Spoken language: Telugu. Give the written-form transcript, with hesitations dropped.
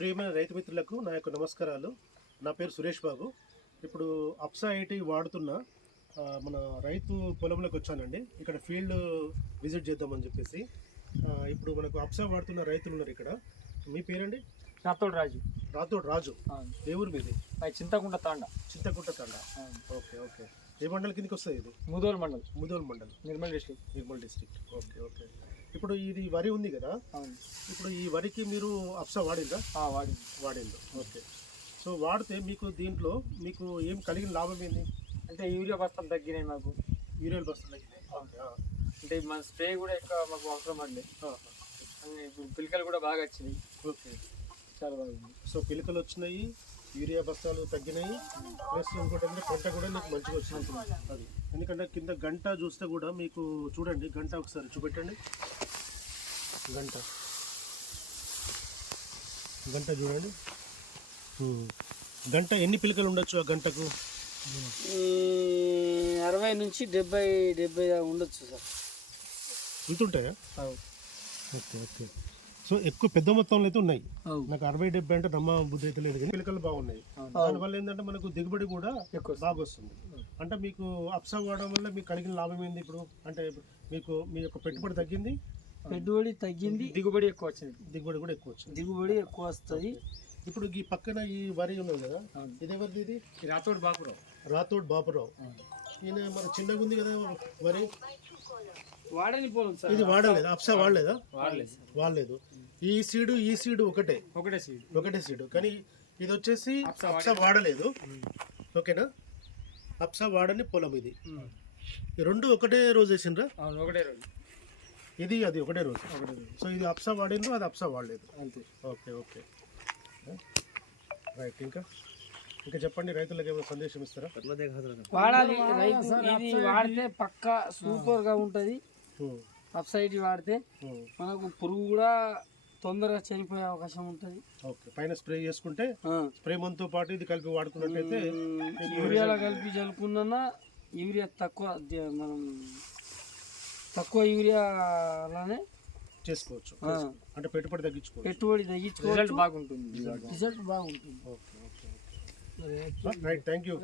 ప్రియమైన రైతు మిత్రులకు నా యొక్క నమస్కారాలు. నా పేరు సురేష్ బాబు. ఇప్పుడు అప్సా 80 వాడుతున్న మన రైతు పొలంలోకి వచ్చానండి. ఇక్కడ ఫీల్డ్ విజిట్ చేద్దామని చెప్పేసి. ఇప్పుడు మనకు అప్సా వాడుతున్న రైతులు ఉన్నారు ఇక్కడ. మీ పేరండి? రాతోడు రాజు. రాతోడు రాజు. ఏ ఊరు మీది? చింతకుంట తాండ. చింతకుంట తాండ. Okay okay. ఏ మండలం కిందకి వస్తుంది ఇది? Mudhol mandal. Mudhol mandal, Nirmal district. Nirmal district. Okay okay. ఇప్పుడు ఇది వరి ఉంది కదా, ఇప్పుడు ఈ వరికి మీరు అప్సా వాడిందా? వాడింది. ఓకే. సో వాడితే మీకు దీంట్లో మీకు ఏం కలిగిన లాభం ఏంది? అంటే యూరియా బస్తాలు తగ్గినాయి మాకు. యూరియా బస్తాలు తగ్గినాయి. అంటే మన స్ప్రే కూడా ఎక్కువ మాకు అవసరం పడలేదు. ఇప్పుడు పిలకలు కూడా బాగా వచ్చినాయి. ఓకే, చాలా బాగుంది. సో పిలకలు వచ్చినాయి, యూరియా బస్తాలు తగ్గినాయి, ప్లస్ ఇంకోటి అంటే పంట కూడా నీకు మంచిగా వచ్చింది. అది ఎందుకంటే కింద గంట చూస్తే కూడా మీకు చూడండి, గంట ఒకసారి చూపెట్టండి. గంట చూడండి. గంట ఎన్ని పిలకలు ఉండొచ్చు ఆ గంటకు? 60 నుంచి 70 ఉండొచ్చు సార్. ఉంటుంటాయా? Okay okay. సో ఎక్కువ పెద్ద మొత్తంలో అయితే ఉన్నాయి. నాకు 60-70 అంటే నమ్మ బుద్ధి అయితే లేదు, కానీ పిలకలు బాగున్నాయి. దానివల్ల ఏంటంటే మనకు దిగుబడి కూడా బాగా వస్తుంది. అంటే మీకు అప్సా వాడడం వల్ల మీకు కలిగిన లాభం ఏంది ఇప్పుడు? అంటే మీకు మీ యొక్క పెట్టుబడి తగ్గింది, దిగుబడి ఎక్కువ వచ్చింది. దిగుబడి కూడా ఎక్కువ వచ్చింది. దిగుబడి ఎక్కువ వస్తుంది. ఇప్పుడు ఈ పక్కన ఈ వరి ఉన్నది కదా, ఇది ఎవరిది? ఇది రాతోడు బాపురావు. రాతోడు బాపురావు. ఈయన మన చిన్నగా ఉంది కదా వరి, వాడని పోలేదు సార్. ఇది వాడలేదు, అప్సా వాడలేదా? వాడలేదు. ఈ సీడు ఒకటే సీడు, కానీ ఇది వచ్చేసి అప్సా వాడలేదు. ఓకేనా? అప్సా వాడని పొలం ఇది. ఈ రెండు ఒకటే రోజు వేసిండ్రా? ఒకటే రోజు. ఇది అది ఒకటే రోజు. సో ఇది అప్సా వాడిండ్రు, అది అప్సా వాడలేదు. అంతే. Okay okay right. ఇంకా చెప్పండి, రైతులకు ఏమైనా సందేశం ఇస్తారా? వాడాలి రైతు, ఇది వాడితే పక్కా సూపర్ గా ఉంటది. అప్సైడ్ వాడితే మనకు పురుగు కూడా తొందరగా చనిపోయే అవకాశం ఉంటుంది. ఓకే. పైన స్ప్రే చేసుకుంటే స్ప్రే మందుతో పాటు ఇది కలిపి వాడుకున్నట్టయితే యూరియాలో కలిపి చల్లుకున్నా యూరియా మనం తక్కువ యూరియాలోనే చేసుకోవచ్చు. అంటే పెట్టుబడి తగ్గించుకోవచ్చు. రిజల్ట్ బాగుంటుంది. Okay okay right. Thank you.